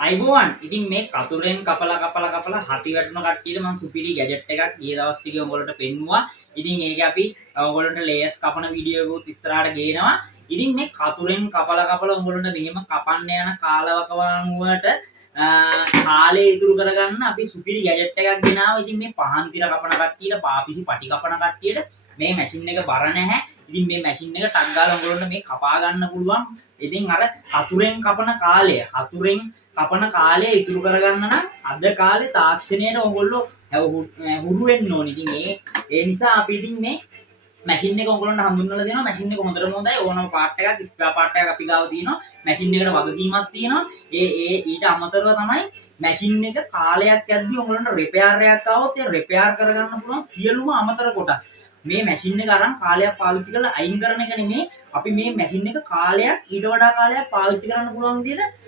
අයිබෝවන් ඉතින් මේ කතුරෙන් කපලා හති වැටුණ කට්ටියට මම සුපිරි ගැජට් එකක් ගිය දවස් ටිකේ උඹලට පෙන්නුවා. ඉතින් ඒක අපි ඔයගොල්ලන්ට ලේයර්ස් කපන වීඩියෝ එකකුත් ඉස්සරහට ගේනවා. ඉතින් මේ කතුරෙන් කපලා උඹලන්ට මෙහෙම කපන්න යන කාලවකවානුවට කාලේ ඉතුරු කරගන්න අපි සුපිරි ගැජට් එකක් ගෙනාවා. ඉතින් මේ පහන් තිර කපන කට්ටියට පාපිසි පටි කපන කට්ටියට මේ මැෂින් එක බර නැහැ. ඉතින් මේ මැෂින් එක ටක් ගාලා උඹලන්ට මේ කපා ගන්න පුළුවන්. ඉතින් අර කතුරෙන් කපන කාලය ඉතුරු කරගන්න නම් අද කාලේ තාක්ෂණයට ඔයගොල්ලෝ හුරු වෙන්න ඕනේ. ඉතින් ඒ නිසා අපි ඉතින් මේ මැෂින් එක ඔයගොල්ලන්ට හඳුන්වලා දෙනවා. මැෂින් එක හොඳටම හොඳයි. ඕනම පාර්ට් එකක් ස්පෙයා පාර්ට් එකක් අපි ගාව තියෙනවා. මැෂින් එකට වගකීමක් තියෙනවා. ඊට අමතරව තමයි මැෂින් එක කාලයක් යද්දී ඔයගොල්ලන්ට රිපෙයාර් එකක් ආවොත් ඒ රිපෙයාර් කරගන්න පුළුවන් සියලුම අමතර කොටස්. මේ මැෂින් එක අරන් කාලයක් පාවිච්චි කරලා අයින් කරන එක නෙමෙයි. අපි මේ මැෂින් එක කාලයක් ඊට වඩා කාලයක් පාවිච්චි කරන්න පුළුවන් විදිහට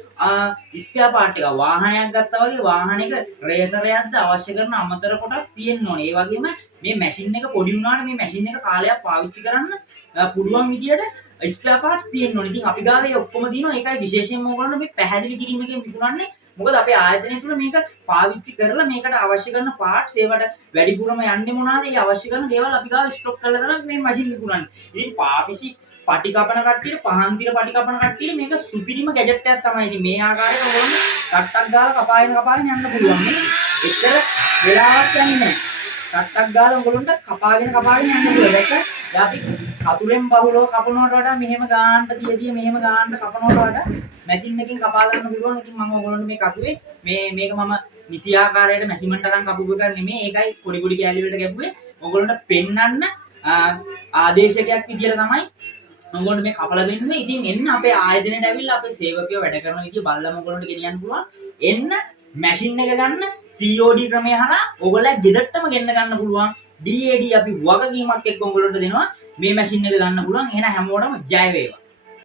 ස්පෙයා පාර්ට් එක වාහනයක් ගත්තා වගේ වාහනයක රේසරයක්ද අවශ්‍ය කරන අමතර කොටස් තියෙන්න ඕනේ. ඒ වගේම මේ මැෂින් එක පොඩි වුණාට මේ මැෂින් එක කාලයක් පාවිච්චි කරන්න පුළුවන් විදියට ස්පෙයා පාර්ට්ස් තියෙන්න ඕනේ. ඉතින් අපි ගාවේ ඔක්කොම දිනවා. ඒකයි විශේෂයෙන්ම ඕගොල්ලෝ මේ පැහැදිලි කිරීමකින් විකුණන්නේ. මොකද අපේ ආයතනය තුල මේක පාවිච්චි කරලා මේකට අවශ්‍ය කරන පාර්ට්ස් ඒවට වැඩිපුරම යන්නේ මොනවාද? ඒ අවශ්‍ය කරන දේවල් අපි ගාව ස්ටොක් කරලා තමයි මේ මැෂින් විකුණන්නේ. ඉතින් පාපිසි පටි කපන කට්ටියට පහන් තිර පටි කපන කට්ටියට මේක සුපිරිම ගැජට් එකක් තමයි. ඉතින් මේ ආකාරයට ඕනේ ටට්ටක් ගාලා කපාගෙන යන්න පුළුවන්. මේ එච්චර වෙලාවක් යන්නේ නැහැ. ටට්ටක් ගාලා උගලන්ට කපාගෙන යන්න පුළුවන්. ඒක අපි කතුරෙන් බහුලව කපනවට වඩා මෙහෙම ගාන්න තියදී මෙහෙම ගාන්න කපනවට වඩා මැෂින් එකකින් කපා ගන්න පුළුවන්. ඉතින් මම ඔයගොල්ලන්ට මේ කපුවේ මේක මම නිසි ආකාරයට මැෂින්මන්ට් අරන් කපපු එකක් නෙමෙයි. ඒකයි පොඩි කැලි වලට කැපුවේ. ඔයගොල්ලන්ට පෙන්නන්න ආදේශකයක් විදියට තමයි ඔයගොල්ලන්ට මේ කපලා දෙන්නේ. ඉතින් එන්න අපේ ආයතනයට ඇවිල්ලා අපේ සේවකයෝ වැඩ කරන විදිය බලලා ඔයගොල්ලන්ට ගෙනියන්න පුළුවන්. එන්න මැෂින් එක ගන්න COD ක්‍රමය හරහා ඔයගොල්ලෝ ගෙදරටම ගෙන්න ගන්න පුළුවන්. DAD අපි වගකීමක් එක්ක ඔයගොල්ලන්ට දෙනවා. මේ මැෂින් එක ගන්න පුළුවන්. එහෙනම් හැමෝටම ජය වේවා.